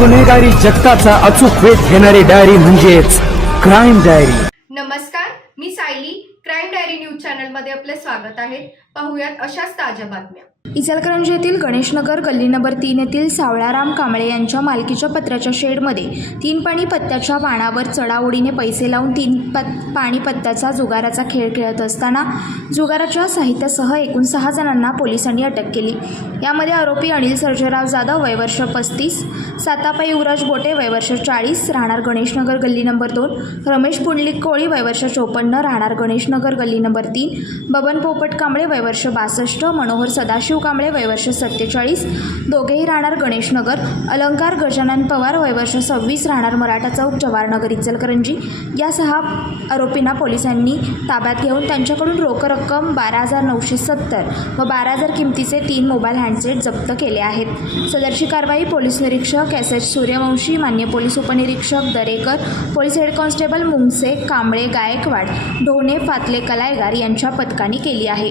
गुन्हेगारी जगताचा अचूक वेध घेणारी डायरी म्हणजेच क्राईम डायरी नमस्कार मी सायली. क्राईम डायरी न्यूज चॅनलमध्ये आपले स्वागत आहे. पाहुयात अशाच ताज्या बातम्या. इचलकरंजी येथील गणेशनगर गल्ली नंबर तीन येथील सावळाराम कांबळे यांच्या मालकीच्या पत्र्याच्या शेडमध्ये तीन पाणी पत्त्याच्या बाणावर चढाओढीने पैसे लावून तीन पत पाणी पत्त्याचा जुगाराचा खेळ खेळत असताना जुगाराच्या साहित्यासह एकूण सहा जणांना पोलिसांनी अटक केली. यामध्ये आरोपी अनिल सर्जेराव जाधव वयवर्ष पस्तीस सातापा युवराज गोटे वयवर्ष चाळीस राहणार गणेशनगर गल्ली नंबर दोन रमेश पुंडलिक कोळी वयवर्ष चोपन्न राहणार गणेशनगर गल्ली नंबर तीन बबन पोपट कांबळे वयवर्ष बासष्ट मनोहर सदाशिव कांबळे वयवर्ष सत्तेचाळीस दोघेही राहणार गणेशनगर अलंकार गजानन पवार वयवर्ष सव्वीस राहणार मराठा चौक जवाहरनगर इचलकरंजी. या सहा आरोपींना पोलिसांनी ताब्यात घेऊन त्यांच्याकडून रोख रक्कम बारा हजार नऊशे सत्तर व बारा हजार किमतीचे तीन मोबाईल हँडसेट जप्त केले आहेत. सदरची कारवाई पोलीस निरीक्षक एस एच सूर्यवंशी मान्य पोलीस उपनिरीक्षक Darekar police head constable Mungse Kamble Gaikwad Dhone Fatle Kalaygar यांच्या पथकाने केली आहे.